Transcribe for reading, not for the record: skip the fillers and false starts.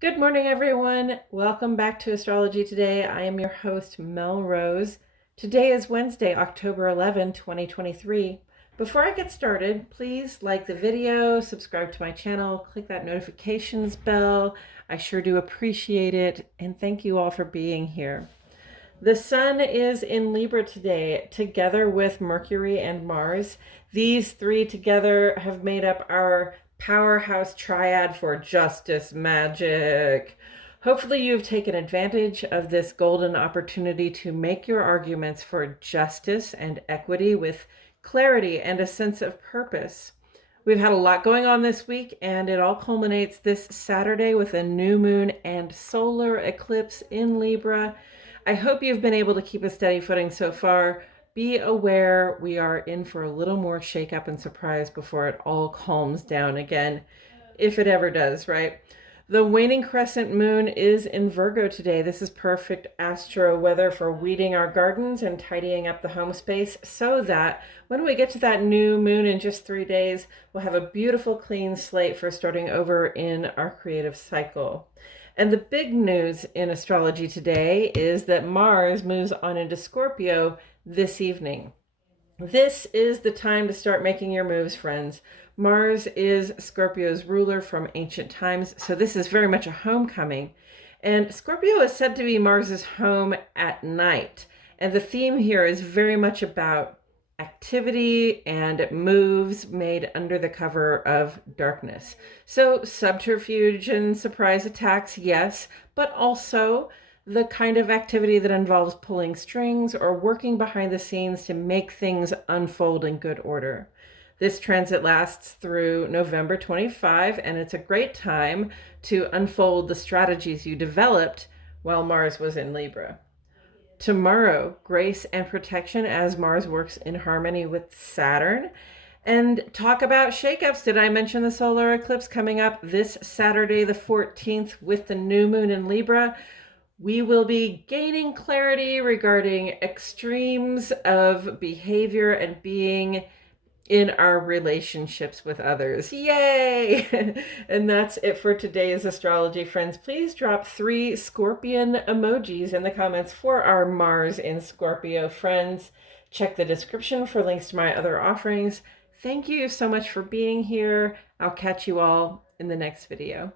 Good morning, everyone. Welcome back to Astrology Today. I am your host, Mel Rose. Today is Wednesday, October 11, 2023. Before I get started, please like the video, subscribe to my channel, click that notifications bell. I sure do appreciate it, and thank you all for being here. The sun is in Libra today, together with Mercury and Mars. These three together have made up our powerhouse triad for justice magic. Hopefully you've taken advantage of this golden opportunity to make your arguments for justice and equity with clarity and a sense of purpose. We've had a lot going on this week, and it all culminates this Saturday with a new moon and solar eclipse in Libra. I hope you've been able to keep a steady footing so far. Be aware we are in for a little more shakeup and surprise before it all calms down again, if it ever does, right? The waning crescent moon is in Virgo today. This is perfect astro weather for weeding our gardens and tidying up the home space so that when we get to that new moon in just 3 days, we'll have a beautiful clean slate for starting over in our creative cycle. And the big news in astrology today is that Mars moves on into Scorpio this evening. This is the time to start making your moves, friends. Mars is Scorpio's ruler from ancient times, so this is very much a homecoming. And Scorpio is said to be Mars's home at night. And the theme here is very much about activity and moves made under the cover of darkness. So subterfuge and surprise attacks, yes, but also the kind of activity that involves pulling strings or working behind the scenes to make things unfold in good order. This transit lasts through November 25, and it's a great time to unfold the strategies you developed while Mars was in Libra. Tomorrow, grace and protection as Mars works in harmony with Saturn. And talk about shakeups. Did I mention the solar eclipse coming up this Saturday, the 14th, with the new moon in Libra? We will be gaining clarity regarding extremes of behavior and being in our relationships with others. Yay! And that's it for today's astrology, friends. Please drop 3 scorpion emojis in the comments for our Mars in Scorpio friends. Check the description for links to my other offerings. Thank you so much for being here. I'll catch you all in the next video.